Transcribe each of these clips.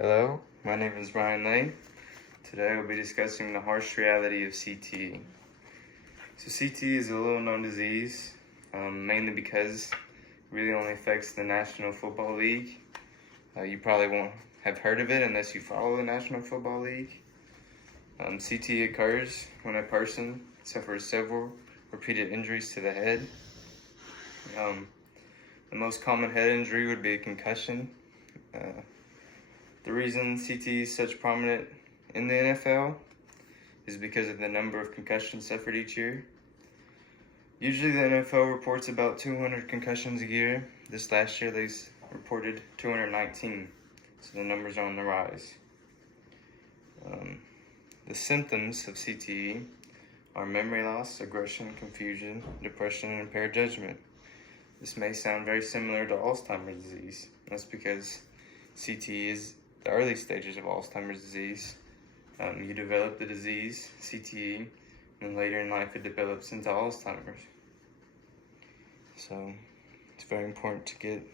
Hello, my name is Ryan Lay. Today we'll be discussing the harsh reality of CTE. So CTE is a little known disease, mainly because it really only affects the National Football League. You probably won't have heard of it unless you follow the National Football League. CTE occurs when a person suffers several repeated injuries to the head. The most common head injury would be a concussion. The reason CTE is such prominent in the NFL is because of the number of concussions suffered each year. Usually the NFL reports about 200 concussions a year. This last year they reported 219, so the numbers are on the rise. The symptoms of CTE are memory loss, aggression, confusion, depression, and impaired judgment. This may sound very similar to Alzheimer's disease. That's because CTE is the early stages of Alzheimer's disease. You develop the disease, CTE, and later in life it develops into Alzheimer's. So it's very important to get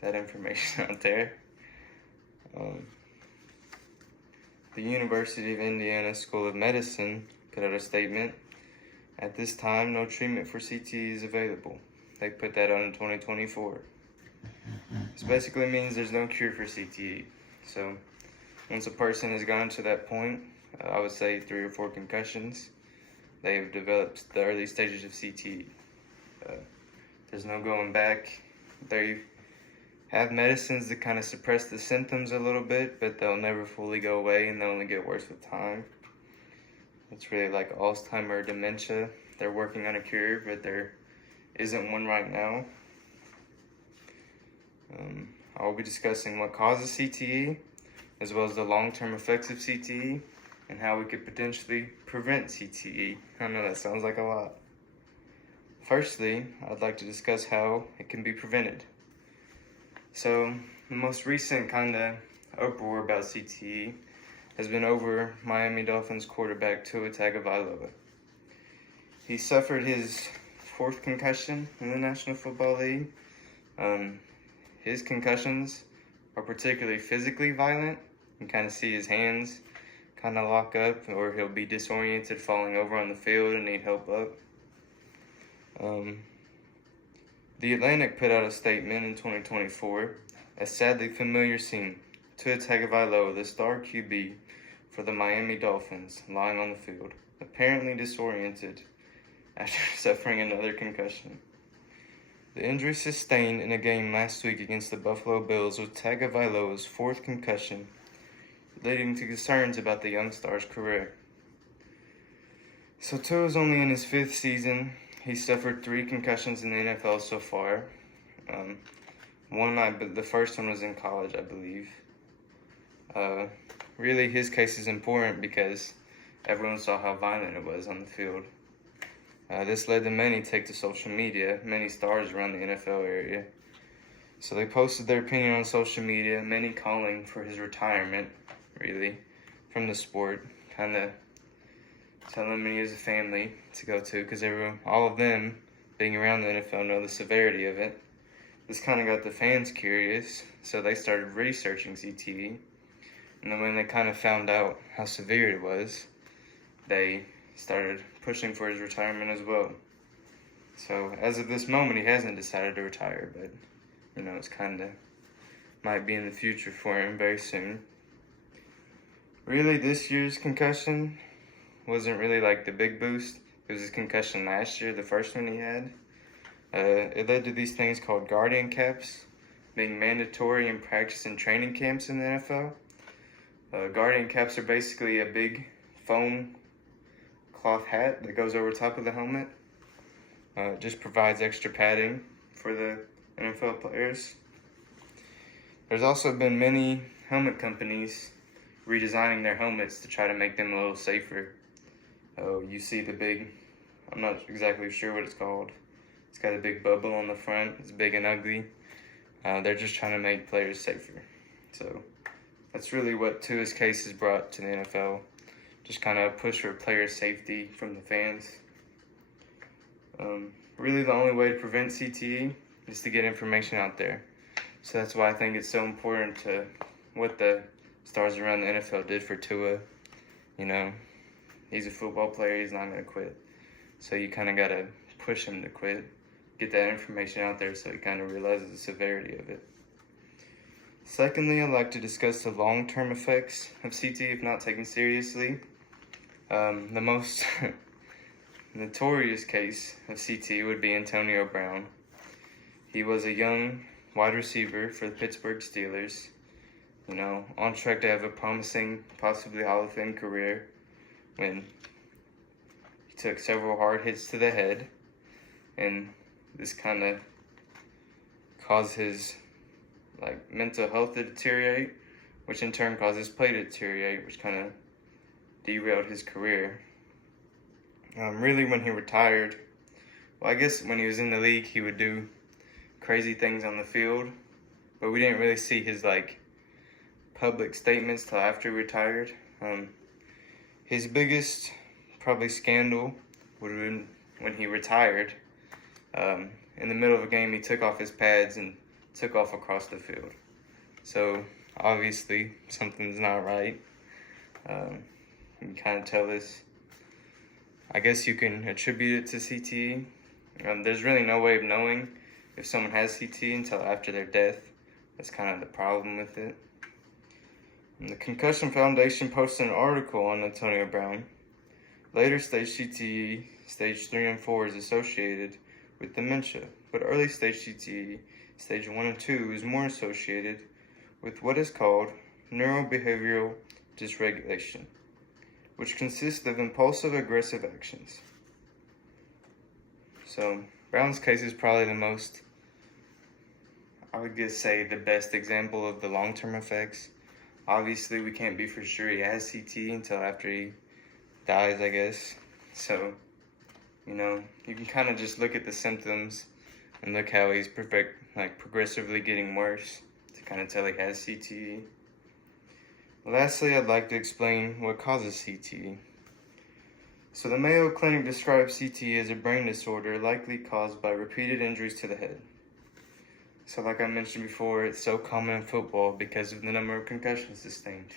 that information out there. The University of Indiana School of Medicine put out a statement. At this time, no treatment for CTE is available. They put that out in 2024. This basically means there's no cure for CTE. So once a person has gone to that point, I would say 3 or 4 concussions, they've developed the early stages of CTE. There's no going back. They have medicines that kind of suppress the symptoms a little bit, but they'll never fully go away and they'll only get worse with time. It's really like Alzheimer's or dementia. They're working on a cure, but there isn't one right now. I'll be discussing what causes CTE, as well as the long-term effects of CTE, and how we could potentially prevent CTE. I know that sounds like a lot. Firstly, I'd like to discuss how it can be prevented. So, the most recent kind of uproar about CTE has been over Miami Dolphins quarterback Tua Tagovailoa. He suffered his 4th concussion in the National Football League. His concussions are particularly physically violent. You can kind of see his hands kind of lock up, or he'll be disoriented, falling over on the field and need help up. The Atlantic put out a statement in 2024, a sadly familiar scene. Tua Tagovailoa, the star QB for the Miami Dolphins, lying on the field, apparently disoriented after suffering another concussion. The injury sustained in a game last week against the Buffalo Bills was Tagovailoa's 4th concussion, leading to concerns about the young star's career. So Tua is only in his 5th season. He's suffered 3 concussions in the NFL so far. The first one was in college, I believe. Really, his case is important because everyone saw how violent it was on the field. This led to many take to social media, many stars around the NFL area. So they posted their opinion on social media, many calling for his retirement, really, from the sport, kind of telling him he has a family to go to, because all of them, being around the NFL, know the severity of it. This kind of got the fans curious, so they started researching CTE. And then when they kind of found out how severe it was, they started pushing for his retirement as well. So as of this moment, he hasn't decided to retire, but it's kind of might be in the future for him very soon. Really, this year's concussion wasn't really like the big boost. It was his concussion last year, the first one he had. It led to these things called guardian caps being mandatory in practice and training camps in the NFL. Guardian caps are basically a big foam cloth hat that goes over top of the helmet. It just provides extra padding for the NFL players. There's also been many helmet companies redesigning their helmets to try to make them a little safer. You see the big, I'm not exactly sure what it's called. It's got a big bubble on the front. It's big and ugly. They're just trying to make players safer. So that's really what Tua's case has brought to the NFL. Just kind of push for player safety from the fans. Really the only way to prevent CTE is to get information out there. So that's why I think it's so important to what the stars around the NFL did for Tua. You know, he's a football player. He's not going to quit. So you kind of got to push him to quit. Get that information out there so he kind of realizes the severity of it. Secondly, I'd like to discuss the long-term effects of CTE if not taken seriously. The most notorious case of CTE would be Antonio Brown. He was a young wide receiver for the Pittsburgh Steelers, you know, on track to have a promising, possibly Hall of Fame career, when he took several hard hits to the head, and this kind of caused his mental health to deteriorate, which in turn caused his play to deteriorate, which kind of derailed his career. Really, when he retired, well, I guess when he was in the league, he would do crazy things on the field, but we didn't really see his public statements till after he retired. His biggest probably scandal would have been when he retired. In the middle of a game, he took off his pads and took off across the field. So obviously something's not right. You can kind of tell this. I guess you can attribute it to CTE. There's really no way of knowing if someone has CTE until after their death. That's kind of the problem with it. And the Concussion Foundation posted an article on Antonio Brown. Later stage CTE, stage 3 and 4, is associated with dementia, but early stage CTE, stage 1 and 2, is more associated with what is called neurobehavioral dysregulation, which consists of impulsive aggressive actions. So Brown's case is probably the most, I would just say, the best example of the long-term effects. Obviously, we can't be for sure he has CTE until after he dies, I guess. So, you know, you can kind of just look at the symptoms and look how he's progressively getting worse to kind of tell he has CTE. Lastly, I'd like to explain what causes CTE. So the Mayo Clinic describes CTE as a brain disorder likely caused by repeated injuries to the head. So like I mentioned before, it's so common in football because of the number of concussions sustained.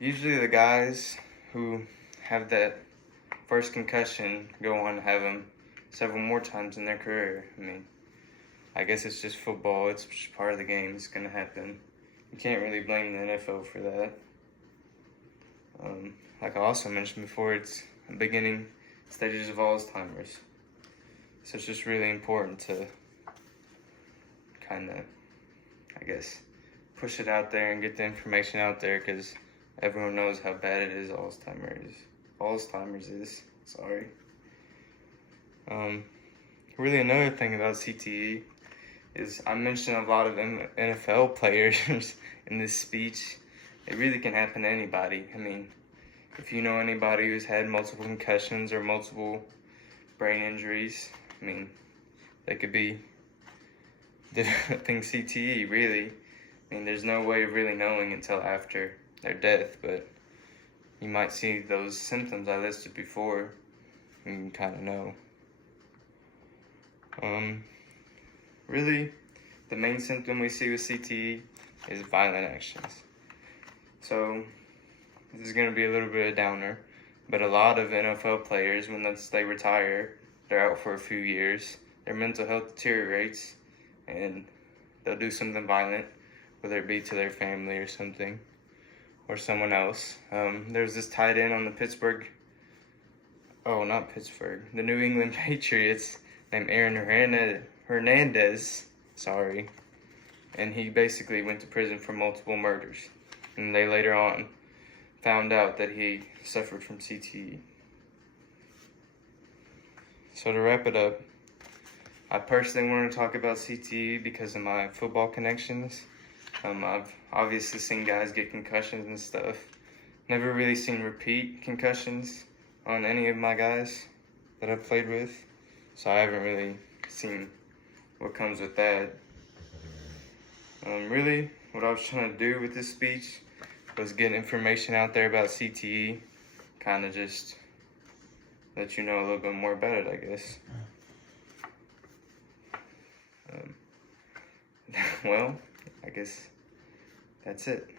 Usually the guys who have that first concussion go on to have them several more times in their career. I mean, I guess it's just football. It's just part of the game. It's going to happen. You can't really blame the NFL for that. Like I also mentioned before, it's the beginning stages of Alzheimer's. So it's just really important to kind of, I guess, push it out there and get the information out there, because everyone knows how bad it is. Alzheimer's is. Sorry. Really, another thing about CTE is I mentioned a lot of NFL players in this speech. It really can happen to anybody. I mean, if you know anybody who's had multiple concussions or multiple brain injuries, I mean, they could be developing CTE, really. I mean, there's no way of really knowing until after their death, but you might see those symptoms I listed before, and you kind of know. Really, the main symptom we see with CTE is violent actions. So, this is going to be a little bit of a downer, but a lot of NFL players, when they retire, they're out for a few years, their mental health deteriorates, and they'll do something violent, whether it be to their family or something, or someone else. There's this tight end on the the New England Patriots, named Aaron Hernandez, and he basically went to prison for multiple murders, and they later on found out that he suffered from CTE. So to wrap it up, I personally want to talk about CTE because of my football connections. I've obviously seen guys get concussions and stuff. Never really seen repeat concussions on any of my guys that I've played with, so I haven't really seen what comes with that. Really, what I was trying to do with this speech was get information out there about CTE, kind of just let you know a little bit more about it, I guess. Well, I guess That's it.